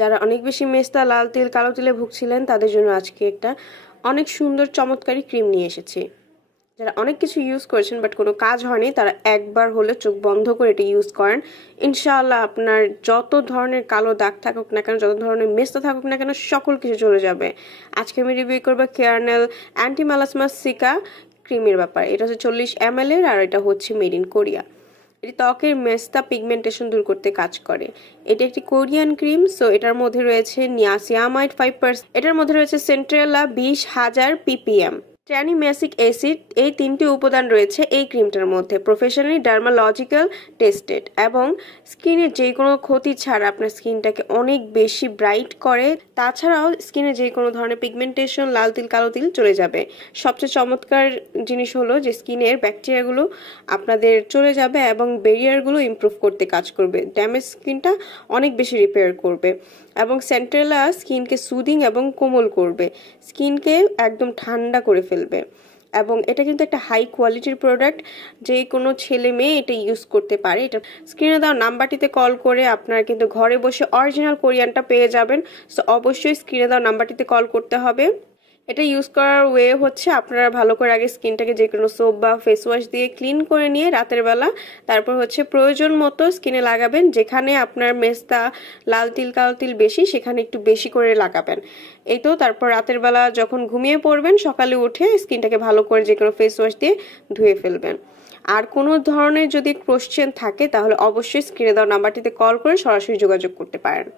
যারা অনেক বেশি মেস্তা, লাল তিল, কালো তিলে ভুগছিলেন তাদের জন্য আজকে একটা অনেক সুন্দর চমৎকারী ক্রিম নিয়ে এসেছি। যারা অনেক কিছু ইউজ করেছেন বাট কোনো কাজ হয়নি, তারা একবার হলে চোখ বন্ধ করে এটা ইউজ করেন। ইনশাআল্লাহ আপনার যত ধরনের কালো দাগ থাকুক না কেন, যত ধরনের মেস্তা থাকুক না কেন, সকল কিছু চলে যাবে। আজকে আমি রিভিউ করবো কেয়ারনেল অ্যান্টি মেলাসমা সিকা ক্রিমের ব্যাপার। এটা হচ্ছে 40 ml এর, আর এটা হচ্ছে মেড ইন কোরিয়া। এটি ত্বকের মেস্তা পিগমেন্টেশন দূর করতে কাজ করে। এটি একটি কোরিয়ান ক্রিম, সো এটার মধ্যে রয়েছে নিয়াসিয়ামাইড 5%, এটার মধ্যে রয়েছে সেন্ট্রেলা 20,000 ppm, ট্র্যানিম্যাসিক অ্যাসিড, এই তিনটি উপাদান রয়েছে এই ক্রিমটার মধ্যে। প্রফেশনালি ডার্মালজিক্যাল টেস্টেড এবং স্কিনের যে কোনো ক্ষতি ছাড়া আপনার স্কিনটাকে অনেক বেশি ব্রাইট করে। তাছাড়াও স্কিনে যে কোনো ধরনের পিগমেন্টেশন, লাল তিল, কালো তিল চলে যাবে। সবচেয়ে চমৎকার জিনিস হলো যে স্কিনের ব্যাকটেরিয়াগুলো আপনাদের চলে যাবে এবং ব্যারিয়ারগুলো ইমপ্রুভ করতে কাজ করবে। ড্যামেজ স্কিনটা অনেক বেশি রিপেয়ার করবে এবং সেন্ট্রেলা স্কিনকে সুদিং এবং কোমল করবে, স্কিনকে একদম ঠান্ডা করে ফেলবে। এবং এটা কিন্তু একটা হাই কোয়ালিটির প্রোডাক্ট, যে কোনো ছেলে মেয়ে এটা ইউজ করতে পারে। এটা স্ক্রিনে দেওয়া নাম্বারটিতে কল করে আপনারা কিন্তু ঘরে বসে অরিজিনাল কোরিয়ানটা পেয়ে যাবেন। সো অবশ্যই স্ক্রিনে দেওয়া নাম্বারটিতে কল করতে হবে। এটা ইউজ করার ওয়ে হচ্ছে আপনারা ভালো করে আগে স্কিনটাকে যে কোনো সোপ বা ফেস ওয়াশ দিয়ে ক্লিন করে নিয়ে রাতের বেলা তারপর হচ্ছে প্রয়োজন মতো স্কিনে লাগাবেন। যেখানে আপনার মেস্তা, লাল তিল, কালো তিল বেশি, সেখানে একটু বেশি করে লাগাবেন। এই তো, তারপর রাতের বেলা যখন ঘুমিয়ে পড়বেন সকালে উঠে স্কিনটাকে ভালো করে যে কোনো ফেস ওয়াশ দিয়ে ধুয়ে ফেলবেন। আর কোনো ধরনের যদি কোশ্চেন থাকে তাহলে অবশ্যই স্ক্রিনে দেওয়া নাম্বারটিতে কল করে সরাসরি যোগাযোগ করতে পারেন।